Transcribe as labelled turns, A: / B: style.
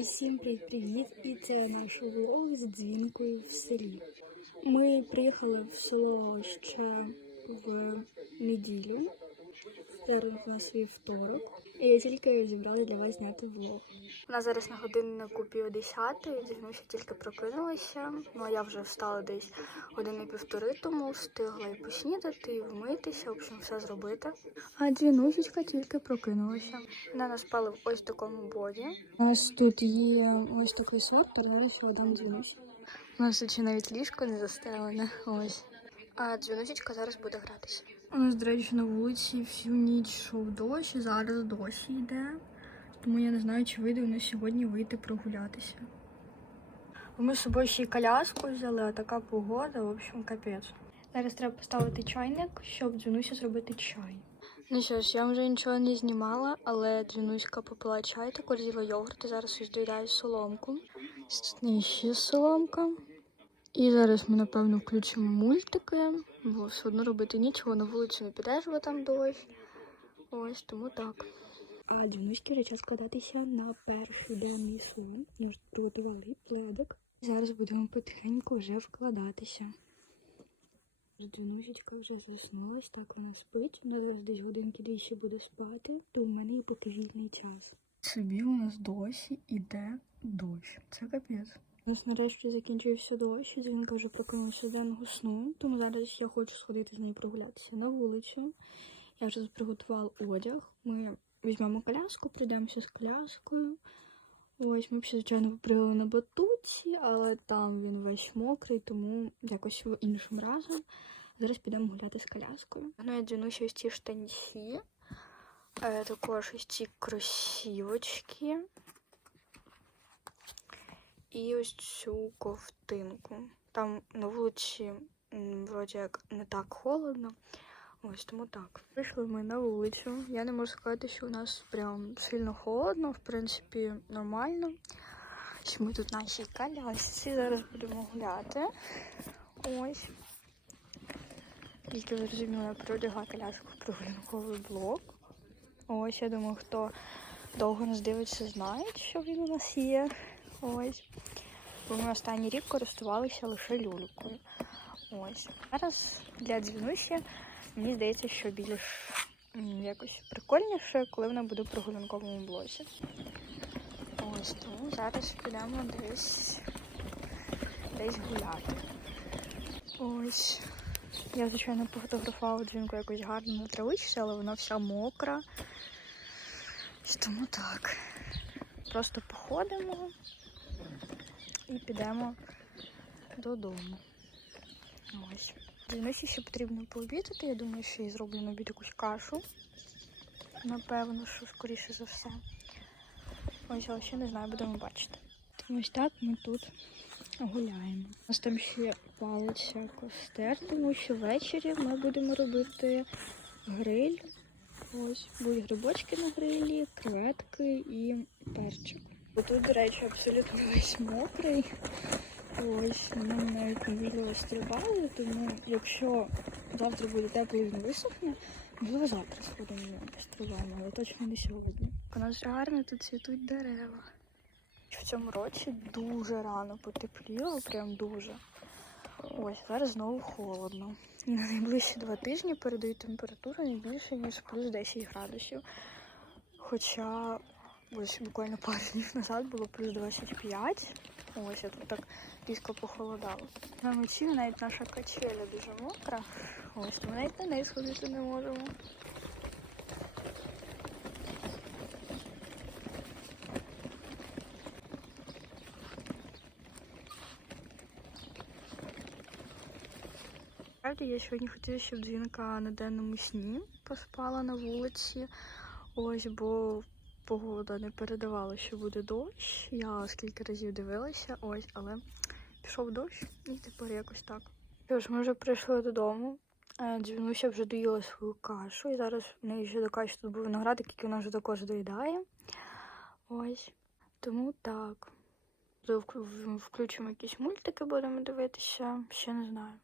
A: Усім привіт-привіт! І це наш влог з дзвінкою в селі. Ми приїхали в село ще в неділю. Зараз у нас вівторок. І я тільки зібрала для вас зняти влог. У нас зараз на годиннику пів десятої, дзвінуся тільки прокинулася. Ну я вже встала десь години півтори, тому встигла і поснідати, і вмитися, в общем, все зробити. А дзвінусечка тільки прокинулася. Вона нас спала в ось такому боді. У нас тут є ось такий сорт, зараз ще один дзвінусь. У нас тут ще навіть ліжко не застелене. Ось. А дзвінусечка зараз буде гратися. У нас, до речі, на вулиці всю ніч йшов дощ, і зараз дощ йде. Тому я не знаю, чи вийде у нас сьогодні вийти прогулятися. Ми з собою ще й коляску взяли, а така погода, в общем, капець. Зараз треба поставити чайник, щоб Дзюнусі зробити чай. Ну що ж, я вже нічого не знімала, але Дзюнуська попила чай, також з'їла йогурт, і зараз ось доїдаю соломку. Ще соломка. І зараз ми, напевно, включимо мультики, бо все одно робити нічого, на вулицю не підеш, бо там дощ. Ось тому так. А Дзюнуські вже час складатися на перший денний сон. Ми вже приготували пледик. Зараз будемо потихеньку вже вкладатися. Дзюнусечка вже заснулась, так вона спить. Вона зараз десь годинки дві ще буде спати, то в мене і поки час. Собі у нас досі іде дощ. Це капець. Нас нарешті закінчився дощ, і Дзвінка вже прокинулася з денного сну, тому зараз я хочу сходити з нею прогулятися на вулицю. Я вже приготувала одяг. Ми візьмемо коляску, прийдемося з коляскою. Ось ми б звичайно, попригали на батуті, але там він весь мокрий, тому якось іншим разом. Зараз підемо гуляти з коляскою. Я дзвіну ще ось ці штанці, е, також ось ці кросівочки. І ось цю ковтинку. Там на вулиці вроді як не так холодно. Ось тому так. Вийшли ми на вулицю. Я не можу сказати, що у нас прям сильно холодно, в принципі, нормально. Ось Ми тут в нашій колясці. Зараз будемо гуляти. Ось. Тільки зрозуміла, я переодягла коляску в прогулянковий блок. Ось, я думаю, хто довго нас дивиться, знає, що він у нас є. Ось. Бо ми останній рік користувалися лише люлькою. Ось. Зараз для дзвінусі мені здається, що більш якось прикольніше, коли вона буде в прогулянковому блоці. Ось тому зараз підемо десь десь гуляти. Ось. Я, звичайно, пофотографувала дзвінку якось гарно на травичці, але вона вся мокра. Тому так. Просто походимо і підемо додому. Ось. Дзвінусі ще потрібно пообідати. Я думаю, що я зроблю на обід якусь кашу. Напевно, що скоріше за все. Ось, але ще не знаю, будемо бачити. Ось так ми тут гуляємо. У нас там ще палиться костер, тому що ввечері ми будемо робити гриль. Ось будуть грибочки на грилі, креветки і. Тут, до речі, абсолютно весь мокрий. Ось, ми навіть не відео стрибали, тому якщо завтра буде тепло і він висохне, можливо завтра сходимо стрибаємо, але точно не сьогодні. У нас же гарно тут цвітуть дерева. В цьому році дуже рано потепліло, прям дуже. Ось, зараз знову холодно. І на найближчі два тижні передають температуру не більше, ніж плюс 10 градусів. Хоча ось буквально пару днів назад було плюс 25. Ось а тут так різко похолодало. На мечі навіть наша качеля дуже мокра. Ось тому навіть на неї сходити не можемо. Справді я сьогодні хотіла, щоб дзвінка на денному сні поспала на вулиці. Ось, бо погода не передавала, що буде дощ. Я скільки разів дивилася, ось, але пішов дощ і тепер якось так. Що ж, ми вже прийшли додому. Е, Дзвінуся вже доїла свою кашу. І зараз в неї ще до каші тут був виноград, який вона вже також доїдає. Ось. Тому так. Включимо якісь мультики, будемо дивитися. Ще не знаю.